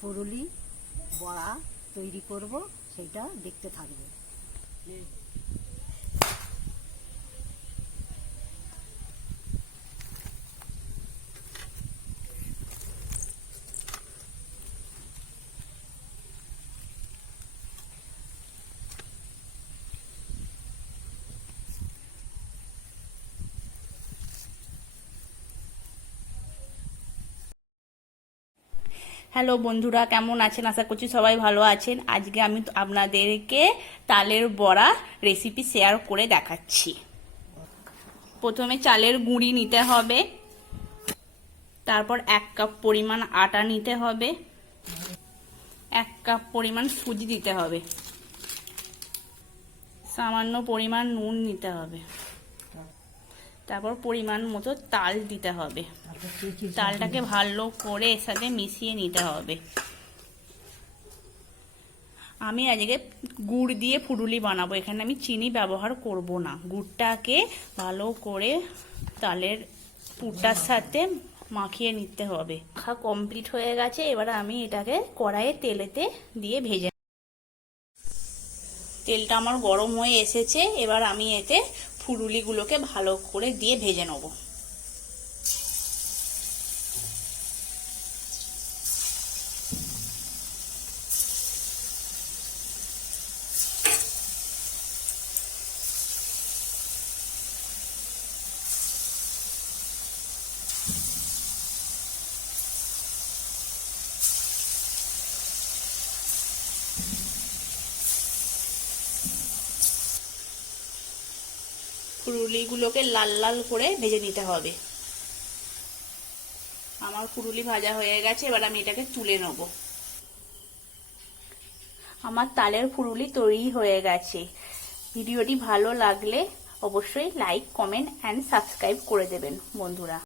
ফুরুলি বড়া তৈরি করব, সেটা দেখতে থাকবে। হ্যালো বন্ধুরা, কেমন আছেন? আশা করছি সবাই ভালো আছেন। আজকে আমি আপনাদেরকে তালের বড়া রেসিপি শেয়ার করে দেখাচ্ছি। প্রথমে চালের গুঁড়ি নিতে হবে, তারপর 1 কাপ পরিমাণ আটা নিতে হবে, 1 কাপ পরিমাণ সুজি দিতে হবে, সামান্য পরিমাণ নুন নিতে হবে, তারপর পরিমাণ মতো তাল দিতে হবে। তালটাকে ভালো করে এর সাথে মিশিয়ে নিতে হবে। আমি আজকে গুড় দিয়ে ফুরুলি বানাবো, এখানে আমি চিনি ব্যবহার করব না। গুড়টাকে ভালো করে তালের পুরটার সাথে মাখিয়ে নিতে হবে। মাখা কমপ্লিট হয়ে গেছে, এবার আমি এটাকে কড়াইয়ে তেলেতে দিয়ে ভেজে। তেলটা আমার গরম হয়ে এসেছে, এবার আমি এতে ফুরুলিগুলোকে ভালো করে দিয়ে ভেজে নেব। ফুরুলিগুলোকে লাল লাল করে ভেজে নিতে হবে। আমার ফুরুলি ভাজা হয়ে গেছে, এবার আমি এটাকে তুলে নেব। আমার তালের ফুরুলি তৈরি হয়ে গেছে। ভিডিওটি ভালো লাগলে অবশ্যই লাইক, কমেন্ট অ্যান্ড সাবস্ক্রাইব করে দেবেন বন্ধুরা।